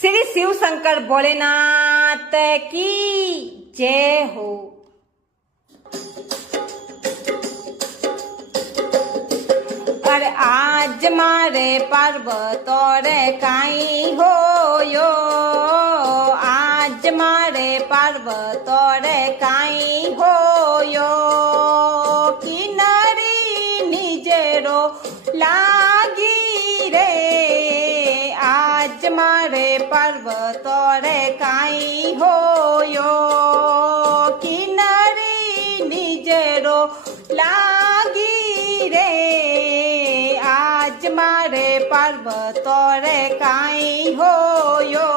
श्री शिव शंकर भोलेनाथ की जय हो। अरे आज मारे पर्वतो रे काई होयो, आज मारे पर्वतो रे काई होयो, किनारी निजेरो लागी रे, आज मारे पर्वतो रे काई होयो, किनारी निजेरो लागी रे, आज मारे पर्वतो रे काई होयो,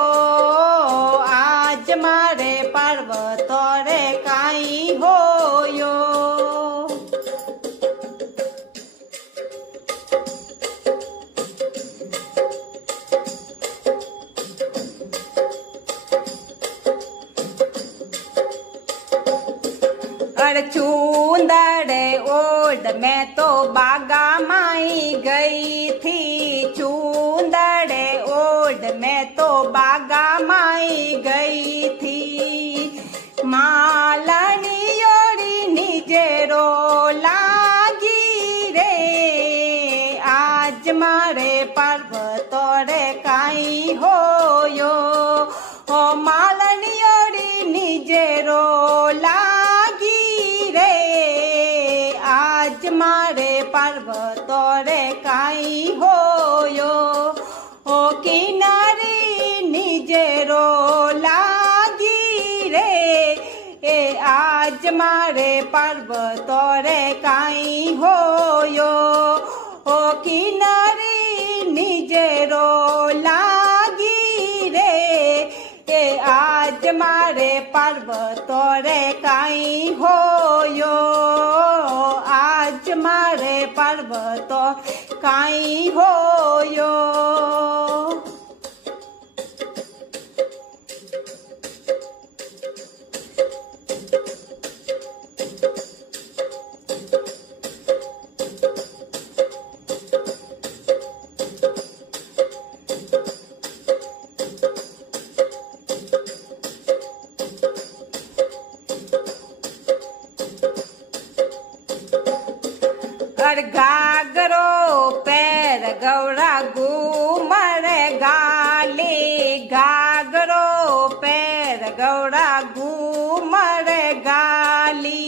आज मारे पर्वतो रे काई होयो। चूंदड़े ओढ़ में तो बागा माई गई थी, चूंदड़े ओढ़ में तो बागा माई गई थी, मालनी ओढ़ी निजेरो लागी रे, आज मारे पर्वतो रे काई होयो, ओ मालनी ओढ़ी निजेरो मारे पर्वतो रे काई होयो, ओ किनारी निजेरो लागी रे, ए आज मारे पर्वतो रे काई होयो, ओ किनारी निजेरो लागी रे, ए आज मारे पर्वतो रे काई होयो, आज मारे पर्वतो काई होयो। घाघरो पैर गौरा घूमर गाली, घाघरो पैर गौरा घूमर गाली,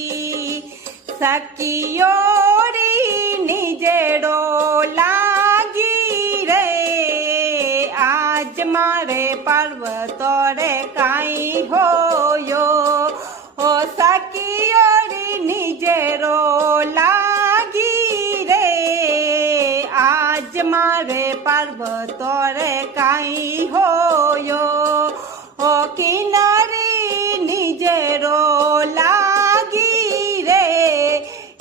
सखियोरी निजेरो लागी रे, आज मारे पर्वतो रे काई होयो, ओ सखियोरी निजेरो मारे पर्वतो रे काई होयो, ओ किनारी निजेरो लागी रे,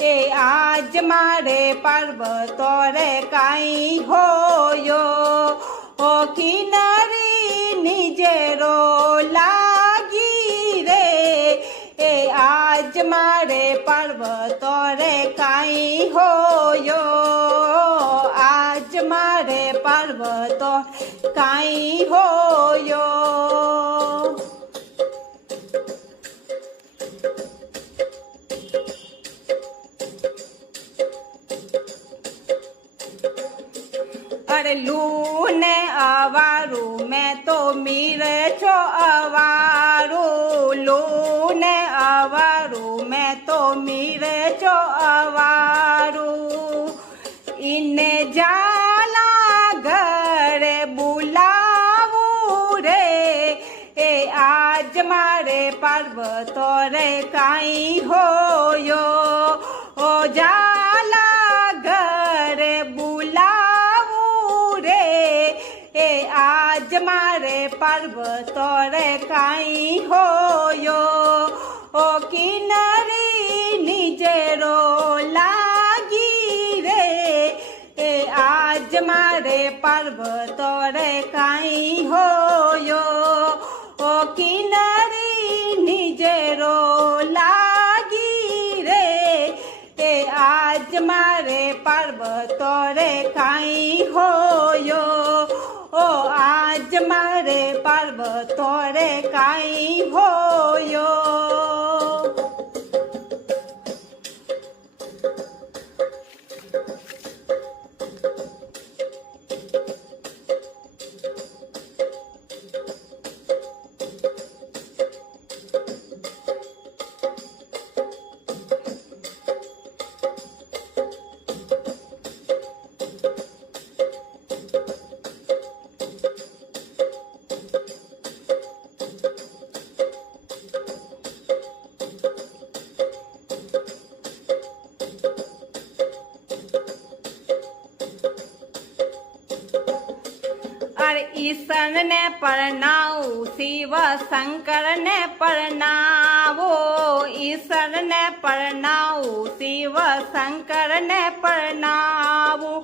ए आज मारे पर्वतो रे काई होयो, ओ किनारी निजेरो लागी रे, ए आज मारे पर्वतो रे काई होयो, आज मारे पर्वतो काई होयो। अरे लूने अवारू में तो मीरे छो अवारू, लूने अवारू में तो मीरे छो अवारू, इन्ने जाला घरे बुलावू रे, ए आज मारे पर्वतो रे काई होयो, ओ जाला घरे बुलावू रे, ए आज मारे पर्वतो रे काई होयो, ओ किनारी निजेरो लागी रे, ए आज मारे पर्वतो रे काई होयो, ओ किनारी निजेरो लागी रे, ए आज मारे पर्वतो रे काई होयो, ओ आज मारे પર્વતો રે કાંઈ હોયો. ઈશન ને પરણાવું, શિવ શંકર ને પરણાવો. ઈશન ને પરણાવું, શિવ શંકર ને પરણાવું.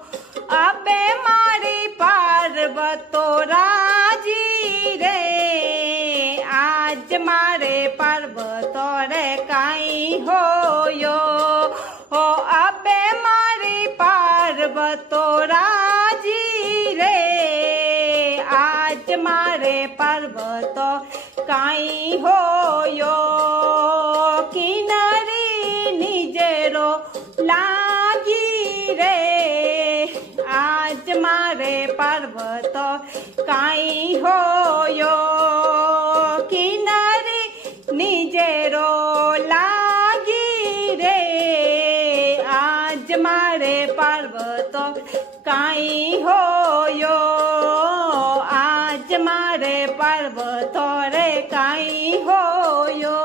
અબે મારી પાર્વતો રાજી રે, આજ મારે પર્વતો રે કાંઈ હોયો. હો અબે મારી પાર્વતો રાજી રે, આજ મારે પર્વતો કાંઈ હોયો. કિનારી નિજરો લાગી રે, આજ મારે પર્વતો કાંઈ હોયો. કિનારી નિજરો લાગી રે, આજ મારે પર્વતો કાંઈ હોયો. આજ મારે પર્વતો રે કાંઈ હોયો.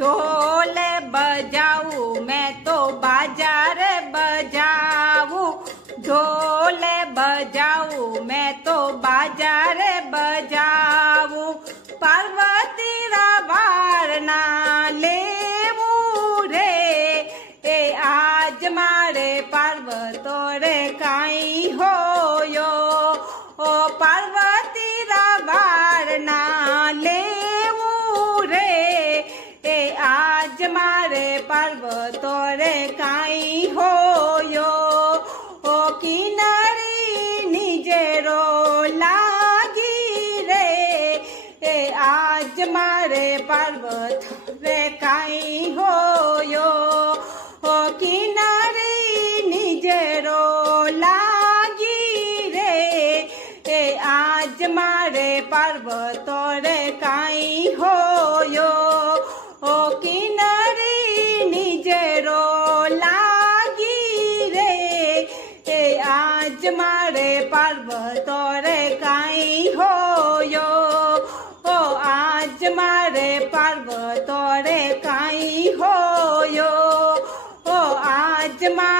ઢોલ બજાવું મેં તો બાજાર બજાવું. ઢોલ બજાવું મેં તો બાજાર બજાવું. પાર્વતી રાવારના લેવું રે, એ આજ મારે પર્વતો રે કાંઈ હોયો. ઓ પાર્વતી રાવારના લેવું રે, એ આજ મારે પર્વતો રે કાંઈ હોયો. ઓ કિનારી નિજરો લાગી રે, એ આજ મારે પર્વતો રે કાંઈ હોયો. ઓ કિનારી નિજરો લાગી રે, એ આજ મારે પર્વતો રે કાંઈ હોયો. ઓ કિનારી નિજરો લાગી રે, એ આજ મારે પર્વતો રે કાંઈ હોયો. ઓ આજ મારે પર્વતો રે કાંઈ હોયો. ઓ આજ મારે